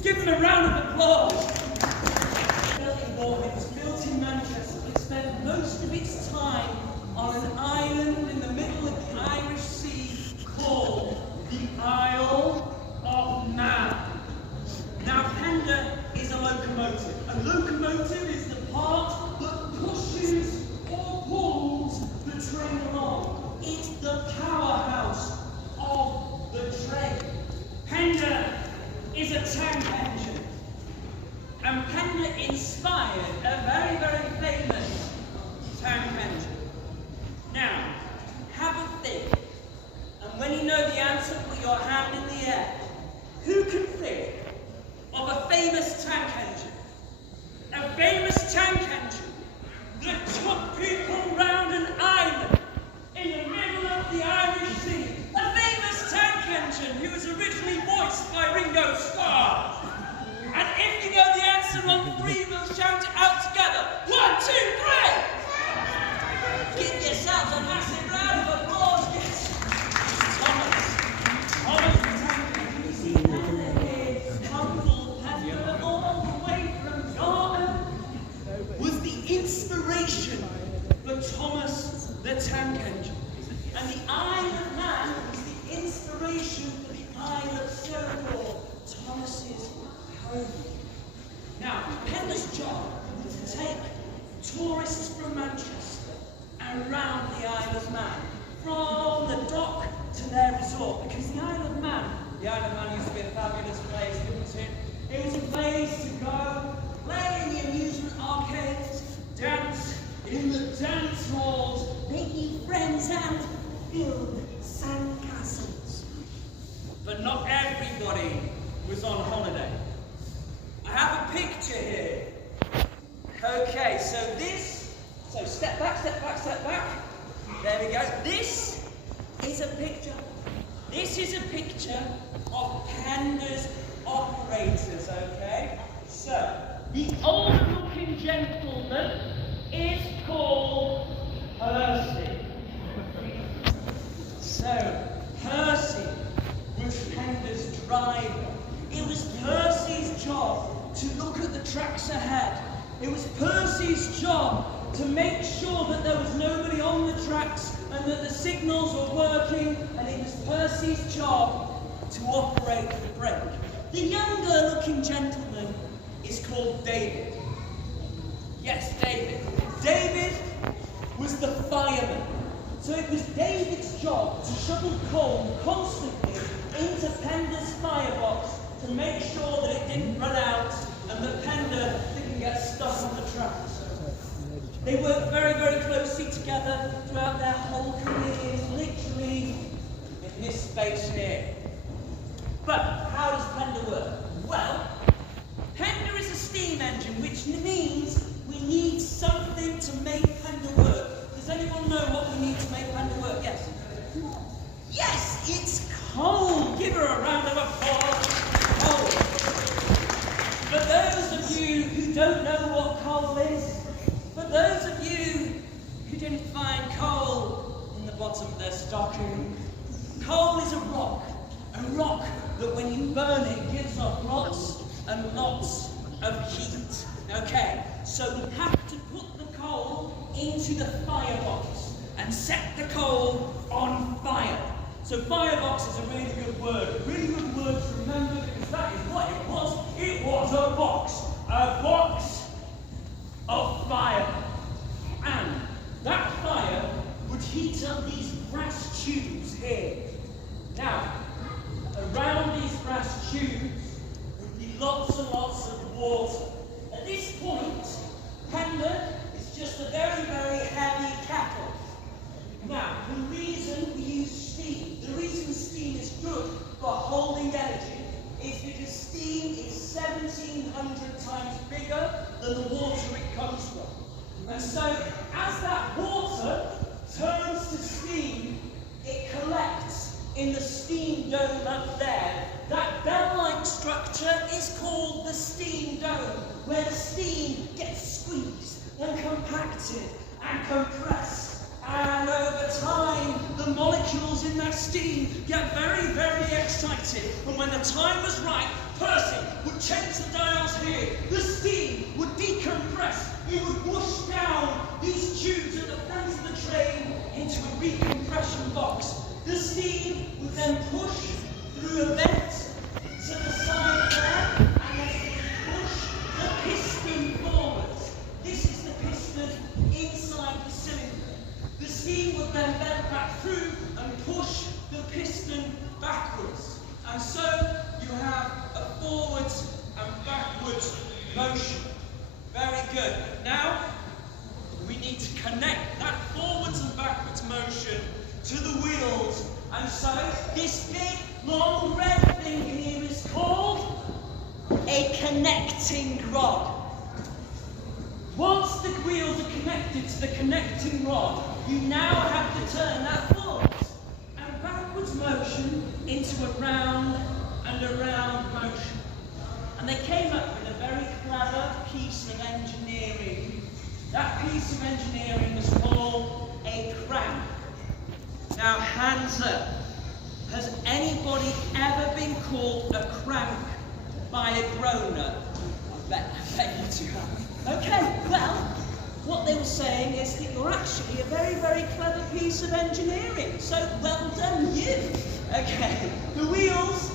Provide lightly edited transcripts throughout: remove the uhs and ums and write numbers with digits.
Give them a round of applause. It was built in Manchester. It spent most of its time on an island in the middle of the Irish Sea called the Isle of Man. Now, Penda is a locomotive. A locomotive is the part that pushes or pulls the train along. It's the powerhouse of the train. Penda is a tank engine, and Penda inspired a very, very famous tank engine. Now, have a think, and when you know the answer, put your hand in the air. Who can think of a famous tank engine? A famous tank engine that took people round an island in the middle of the Irish Sea. A famous tank engine who was originally voiced by Ringo Starr. And if you know the answer on three, we'll shout it out together. 1, 2, 3! Give yourselves a massive round of applause. Yes. Thomas the tank engine. You see Panda here, humble Panda, all the way from Ghana, was the inspiration for Thomas the tank engine. And the Isle of Man was the inspiration for the Isle of Sodor, Thomas's home. Now, Penda's job was to take tourists from Manchester and around the Isle of Man, from the dock to their resort, because the Isle of Man used to be a fabulous place, didn't it? It was a place to go, play in the amusement arcades, dance in the dance halls, make new friends and build sandcastles. But not everybody was on holiday. I have a picture here. Okay, so step back, step back, step back. There we go. This is a picture. This is a picture of Panda's operators, okay? So, the older looking gentleman is called Percy. So, Percy was Panda's driver. It was Percy's job to look at the tracks ahead. It was Percy's job to make sure that there was nobody on the tracks and that the signals were working, and it was Percy's job to operate the brake. The younger looking gentleman is called David. Yes, David. David was the fireman. So it was David's job to shovel coal constantly into Penda's firebox to make sure that it didn't run out and that Penda didn't get stuck on the tracks. They worked very, very closely together throughout their whole careers, literally in this space here. But how does Penda work? Well, Penda is a steam engine, which means we need something to make Penda work. Does anyone know what we need to make Panda work? Yes? Yes, it's coal. Give her a round of applause. Coal. For those of you who don't know what coal is, for those of you who didn't find coal in the bottom of their stocking, coal is a rock that when you burn it gives off lots and lots of heat. Okay, so we have to put the coal into the firebox and set the coal on fire. So firebox is a really good word to remember, because that is what it was. It was a box of fire. And that fire would heat up these brass tubes here. Now, around these brass tubes would be lots and lots of water. At this point, Penda is just a very, very heavy kettle. Now, the reason we use steam, the reason steam is good for holding energy is because steam is 1,700 times bigger than the water it comes from. And so, as that water turns to steam, it collects in the steam dome up there. That bell-like structure is called the steam dome, where the steam gets squeezed and compacted and compressed. And over time, the molecules in that steam get very, very excited. And when the time was right, Percy would change the dials here. The steam would decompress. It would whoosh down these tubes at the front of the train into a recompression box. The steam would then push through a vent to the side there, and then it would push the piston forwards. This is the piston inside the cylinder. The steam would then bend back through and push the piston backwards. And so you have a forwards and backwards motion. Very good. Now, we need to connect that forwards and backwards motion to the wheels. And so this big, long red thing here is called a connecting rod. Once the wheels are connected to the connecting rod, you now have to turn that forwards and backwards motion into a round and a round motion. And they came up with a very clever piece of engineering. That piece of engineering was called a crank. Now, hands up. Has anybody ever been called a crank by a grown-up? I bet you two have. Okay, well, what they were saying is that you're actually a very, very clever piece of engineering. So, well done you. Okay, the wheels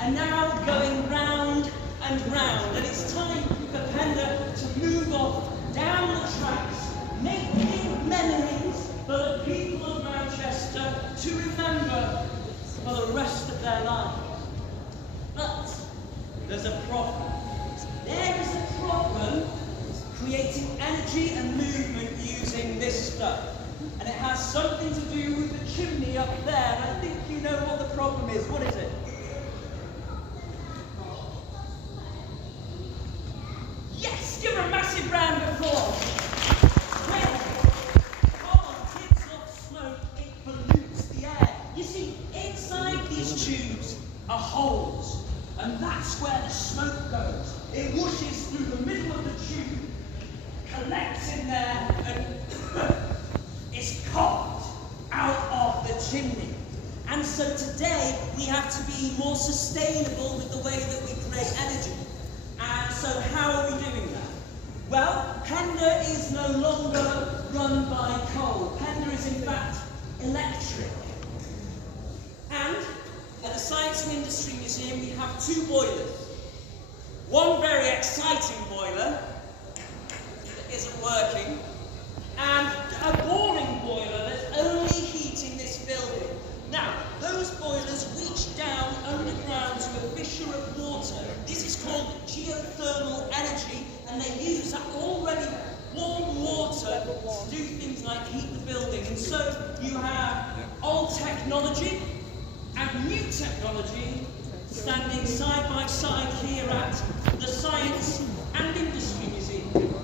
are now going round and round, and it's time for Penda to move off down the tracks, making memories for the people of Manchester to remember for the rest of their life. But there's a problem. There is a problem creating energy and movement using this stuff. And it has something to do with the chimney up there. And I think you know what the problem is. What is it? Yes! Give her a massive round of applause. When carbon gives off smoke, it pollutes the air. You see, inside these tubes are holes. And that's where the smoke goes. It whooshes through the middle of the tube, collects in there, and is cocked out of the chimney. And so today, we have to be more sustainable with the way that we create energy. And so how are we doing that? Well, Penda is no longer run by coal. Penda is in fact electric. And at the Science and Industry Museum, we have two boilers. One very exciting boiler that isn't working, and a boring boiler that's only heating this building. Now, those boilers reach down underground to a fissure of water. This is called geothermal energy, and they use that already warm water to do things like heat the building. And so you have old technology and new technology standing side by side here at the Science and Industry Museum.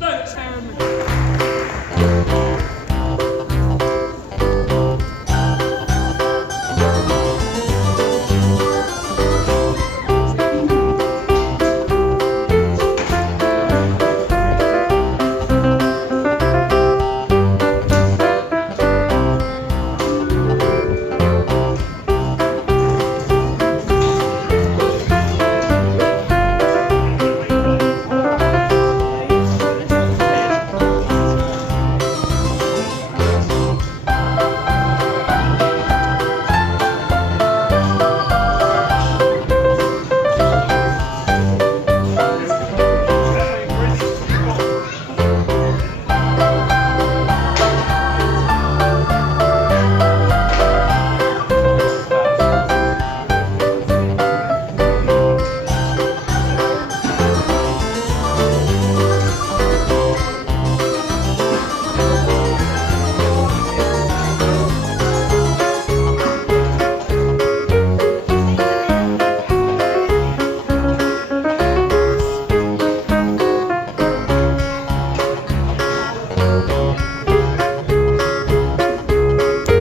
Folks,